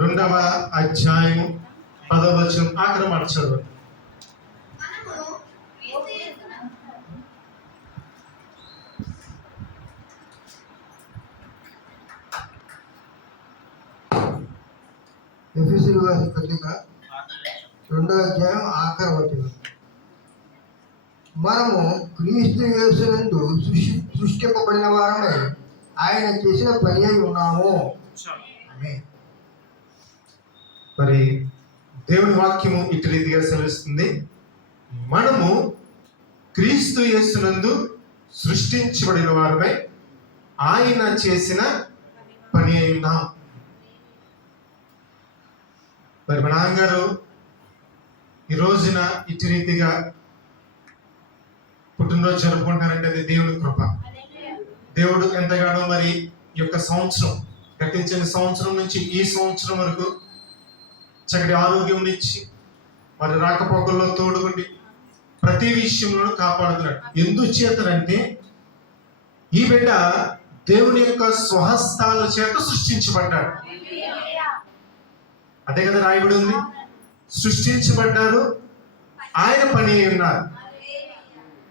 రెండవ అధ్యాయం 10వ వచనం ఆఖరి మాట చదవండి. ఎఫెసీయుల రాసిన పత్రిక 2వ అధ్యాయం ఆఖరి వచనం. మనము క్రీస్తు యేసునందు సృష్టింపబడిన వారమై ఆయన చేసిన పని అయి ఉన్నాము. మరి దేవుని వాక్యము ఇటు రీతిగా సెలవిస్తుంది, మనము క్రీస్తు యేసునందు సృష్టించబడిన వారమై ఆయన చేసిన పని అయి ఉన్నాం. మరి మా నాన్నగారు ఈ రోజున ఇటు రీతిగా పుట్టినరోజు జరుపుకుంటారంటే అది దేవుని కృప. దేవుడు ఎంతగానో మరి ఈ యొక్క సంవత్సరం, గతించిన సంవత్సరం నుంచి ఈ సంవత్సరం వరకు చక్కటి ఆరోగ్యం ఇచ్చి వారి రాకపోకల్లో తోడుగుండి ప్రతి విషయంలో కాపాడుతున్నాడు. ఎందుచేతనంటే ఈ బిడ్డ దేవుని యొక్క స్వహస్తాల చేత సృష్టించబడ్డాడు. అదే కదా రాయబడి ఉంది, సృష్టించబడ్డారు, ఆయన పని ఉన్నారు.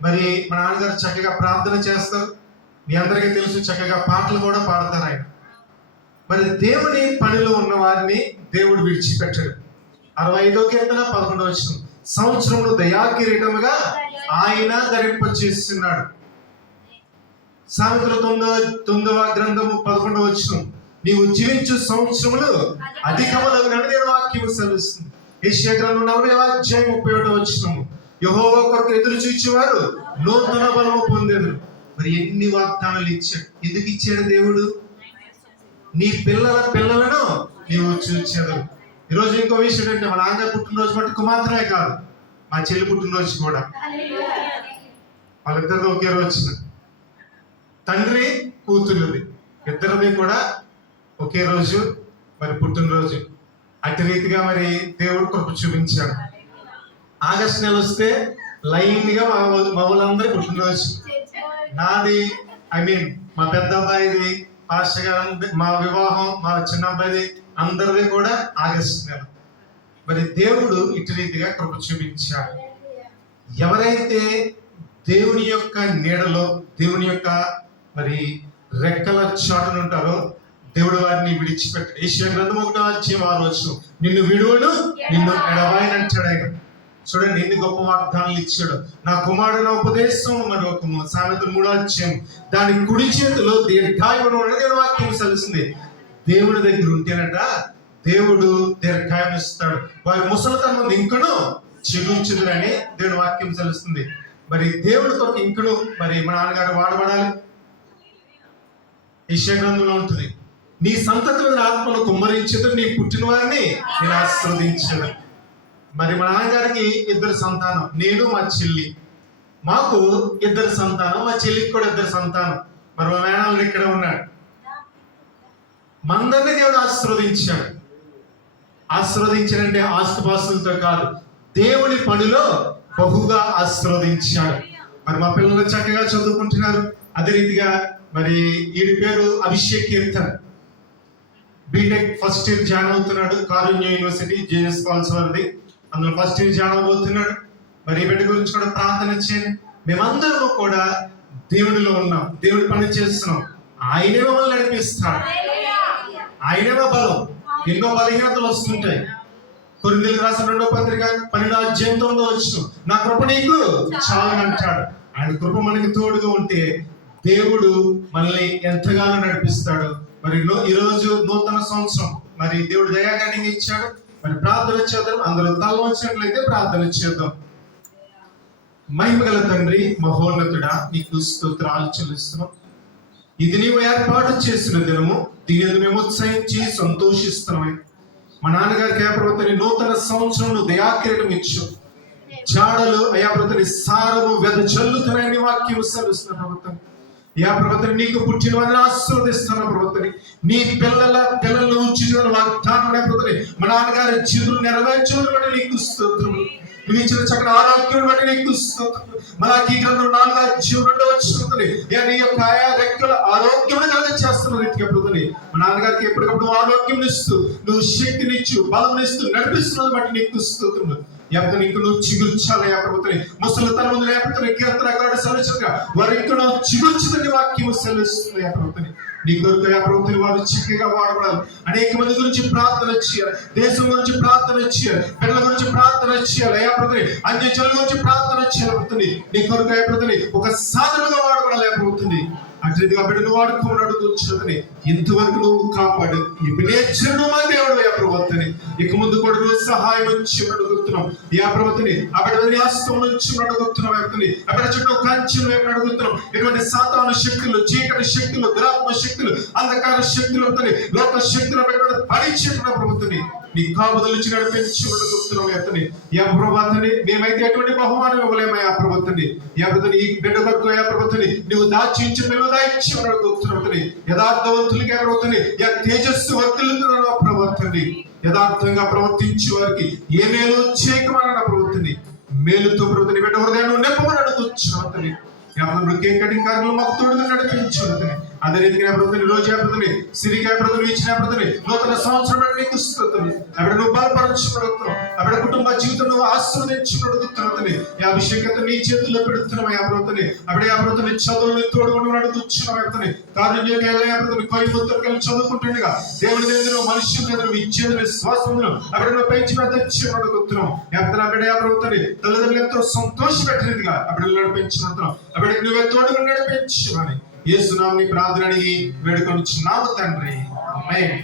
మరి మా నాన్నగారు చక్కగా ప్రార్థన చేస్తారు, మీ అందరికీ తెలుసు, చక్కగా పాటలు కూడా పాడతారు ఆయన. మరి దేవుని పనిలో ఉన్న వారిని దేవుడు విడిచిపెట్టడు. 65వ కీర్తన 11వ వచనం, సంవత్సరమును దయాకిరీటముగా ఆయన ధరింపచేస్తున్నాడు. సామెతల 9వ గ్రంథము 11వ వచనం, నీవు జీవించు సంవత్సరములు అధికములగునని నేను వాక్యము సెలవిస్తుంది. యెషయా గ్రంథం 40వ అధ్యాయం 31వ వచనము, యెహోవా కొరకు ఎదురు చూచేవారు నూతన బలము పొందేరు. మరి ఎన్ని వాగ్దానాలు ఇచ్చాడు. ఎందుకు ఇచ్చాడు దేవుడు? నీ పిల్లల పిల్లలను నీవు చూచేదరు. ఈరోజు ఇంకో విషయం ఏంటంటే, మా నాన్నగారు పుట్టినరోజు మటుకు మాత్రమే కాదు, మా చెల్లి పుట్టినరోజు కూడా. వాళ్ళిద్దరిది ఒకే రోజున, తండ్రి కూతురుది ఇద్దరిది కూడా ఒకే రోజు మరి పుట్టినరోజు. అటు రీతిగా మరి దేవుడు కృప చూపించాడు. ఆగస్టు నెల వస్తే లైన్గా మా వాళ్ళందరూ పుట్టినరోజు. నాది మా పెద్ద అబ్బాయిది, పాస్టర్ గారు, మా వివాహం, మా చిన్న అబ్బాయిది, అందరిది కూడా ఆగస్టు నెల. మరి దేవుడు ఇటు రీతిగా కృప చూపించాడు. ఎవరైతే దేవుని యొక్క నీడలో, దేవుని యొక్క మరి రెక్కల చాటున ఉంటారో దేవుడు వారిని విడిచిపెట్టాడు. యెషయా గ్రంథం 1వ అధ్యాయం 6వ వచనం, నిన్ను విడువను, నిన్ను ఎడబాయనంటాడు ఆయన. చూడండి ఎన్ని గొప్ప వాగ్దానాలు ఇచ్చాడు. నా కుమారుడు నా ఉపదేశం మరి ఒక సామెతల 3వ అధ్యాయం, దాని కుడి చేతిలో దీర్ఘాయువును దేవుని వాక్యం సెలవుస్తుంది. దేవుడి దగ్గర ఉంటేనట దేవుడు దీర్ఘాయువును ఇస్తాడు. వారి ముసలితనం ఇంకను చెగుంచుదురని దేవుని వాక్యం సెలవుస్తుంది. మరి దేవుడి కొరకు ఇంకను మరి మా నాన్నగారు వాడబడాలి. యెషయా గ్రంథంలో ఉంటుంది, నీ సంతతిలో ఆత్మను కుమ్మరించేది, నీ పుట్టిన వారిని నేను ఆశీర్వదించాను. మరి మా నాన్నగారికి 2 సంతానం, నేను మా చెల్లి. మాకు 2 సంతానం, మా చెల్లికి కూడా 2 సంతానం. మరి మా మేనల్లుడు ఇక్కడ ఉన్నాడు. మందరిని దేవుడు ఆశీర్వదించాడు. ఆశీర్వదించాడంటే ఆస్తుపాస్తులతో కాదు, దేవుని పనిలో బహుగా ఆశీర్వదించాడు. మరి మా పిల్లలు చక్కగా చదువుకుంటున్నారు. అదే రీతిగా మరి వీడి పేరు Abhishek Keerthan, BTech first year join అవుతున్నాడు. కారుణ్య యూనివర్సిటీ జేఎస్ కాల్స్ వారిది, అందులో ఫస్ట్ ఇయర్ జాయిన్ అవబోతున్నాడు. మరి ఈ బిడ్డ గురించి కూడా ప్రార్థన చేయండి. మేమందరము కూడా దేవుడిలో ఉన్నాం, దేవుడి పని చేస్తున్నాం. ఆయనే మమ్మల్ని నడిపిస్తాడు, ఆయనే మా బలం. ఎన్నో బలహీనతలు వస్తుంటాయి. కొరింథీయులకు రాసిన 2వ పత్రిక 12వ అధ్యాయం 9వ వచనం, నా కృప నీకు చాలు అంటాడు. ఆయన కృప మనకి తోడుగా ఉంటే దేవుడు మనల్ని ఎంతగానో నడిపిస్తాడు. మరి ఈరోజు నూతన సంవత్సరం, మరి దేవుడు దయాకరణంగా ఇచ్చాడు. మరి ప్రార్థన చేద్దాం. అందరూ తల వంచినట్లయితే ప్రార్థన చేద్దాం. మహిమగల తండ్రి, మహోన్నతుడా, నీకు స్తోత్రాలు చెల్లిస్తున్నాం. ఇది నీవు ఏర్పాటు చేసిన దినము, దీని మేము ఉత్సహించి సంతోషిస్తున్నాం. మా నాన్నగారికి అయాప్రభుని నూతన సంవత్సరంలో దయాకిరీటం ఇచ్చు. జాడలు అయాప్రభుని సారము వెదజల్లుతున్నాయని వాక్యం సెలవిస్తున్న ప్రభుత్వం. యా ప్రభుత్వం, నీకు పుట్టిన వారిని ఆశీర్వదిస్తున్న ప్రభుత్వం, నీ పిల్లల పిల్లలు ఉంచిన వాగ్దానం ప్రభుత్వం, మా నాన్నగారి జీవులు నెరవేర్చుకుని నీకు స్తోత్రములు. నువ్వు ఇచ్చిన చక్కని ఆరోగ్యం బట్టి నీకు స్తోత్రం. మలాకీ గ్రంథం 4:2 నీ యొక్క ఆయా రెక్కల ఆరోగ్యం చేస్తున్న రీతిగా ప్రభుని మా నాన్నగారికి ఎప్పటికప్పుడు ఆరోగ్యం ఇస్తూ నువ్వు శక్తినిచ్చు బలంనిస్తూ నడిపిస్తున్నది బట్టి నీకు స్తోత్రం. నీకు నువ్వు చిగుర్చాలయా ప్రభుత్వం. ముసలితనం ముందు లేకపోతే కీర్తనకారుడు సెలవుగా వారు ఇంకా నువ్వు చిగుర్చుదని వాక్యం సెలవుస్తుంది ప్రభుత్వం. నీ కొరకు ప్రభుత్వం వారు చక్కగా వాడబడాలి. అనేక మంది గురించి ప్రార్థన చేయాలి, దేశం గురించి ప్రార్థన చేయాలి, పిల్లల గురించి ప్రార్థన చేయాలి అయ్యా ప్రభుత్వం. అన్య జనుల గురించి ప్రార్థన చేయాలి ప్రభుత్వం. నీ కొరకు ప్రభుత్వం ఒక సాధనగా వాడబడాలి ప్రభుత్వం. అట్లా బిడ్డను వాడుకోమని అడుగుతున్నదని ఇంతవరకు నువ్వు కాపాడు ఈ విలేచను మా దేవుడు యా ప్రభుత్వని. ఇక ముందు కూడా నువ్వు సహాయం నుంచి అడుగుతున్నాం యా ప్రభుత్వని. ఆ బిడ్డ హస్తం నుంచి అడుగుతున్నాం ప్రభుత్వని. ఆ బిడ్డ చుట్టూ కంచెను అడుగుతున్నాం. ఇటువంటి సాతాను శక్తులు, చీకటి శక్తులు, దురాత్మ శక్తులు, అంధకార శక్తులు, లోక శక్తులు పరిచయం ప్రభుత్వని నీ కాపుదల నుంచి నడిపించి అడుగుతున్నాం ఎత్తని. యా ప్రభుత్వని మేమైతే ఎటువంటి బహుమానం ఇవ్వలేమా యా ప్రభుత్వని. యా ప్రభుత్వని ఈ బిడ్డ కొరకు యా ప్రభుత్వని నువ్వు దాచించి ఇచ్చి అడుగుతున్నావు. యథార్థవంతులకి ప్రభుత్వని యా తేజస్సు వర్తులుతున్నావు ప్రభుత్వని. యథార్థంగా ప్రవర్తించే వారికి ఏ మేలు చేయకమన్న ప్రభుత్వని మేలుతో ప్రభుత్వని బిడ్డ హృదయాన్ని నింపమని అడుగుతున్నావు. కేక్ కటింగ్ కార్యక్రమం మాకు తోడుగా నడిపించు. అదే రీతిగా ప్రభుత్వం రోజు ప్రభుత్వం సిరిగా ప్రభుత్వం ఇచ్చిన ప్రభుత్వం నూతన సంవత్సరం నీకు స్తోత్రం. అక్కడ నువ్వు బలపరచుకుంటున్నావు. అక్కడ కుటుంబ జీవితం నువ్వు ఆశీర్వదించుకుంటున్నావు. ఈ అభిషేకత నీ చేతుల్లో పెడుతున్నావు ఆ ప్రభుత్వం. అప్పుడే ఆ ప్రభుత్వం చదువుని తోడుగా అడుగుతున్నావు. కార్యం చేయగలిగిన కొయ్యబుద్ధులకు వెళ్ళి చదువుకుంటుండగా దేవుని దగ్గర మనుషుల దగ్గర విద్య విశ్వాసంలో అక్కడ నువ్వు పెంచి పెద్ద అడుగుతున్నావు. అప్పుడే ఆ ప్రభుత్వం తల్లిదండ్రులు ఎంతో సంతోషపెట్టినదిగా అప్పుడు నడిపించుకుంటున్నావు. అప్పుడు నువ్వే తోడుగా నడిపించమని యేసు నామమున ప్రార్థన అడిగి వేడుకొనుచున్నాము తండ్రి. ఆమేన్.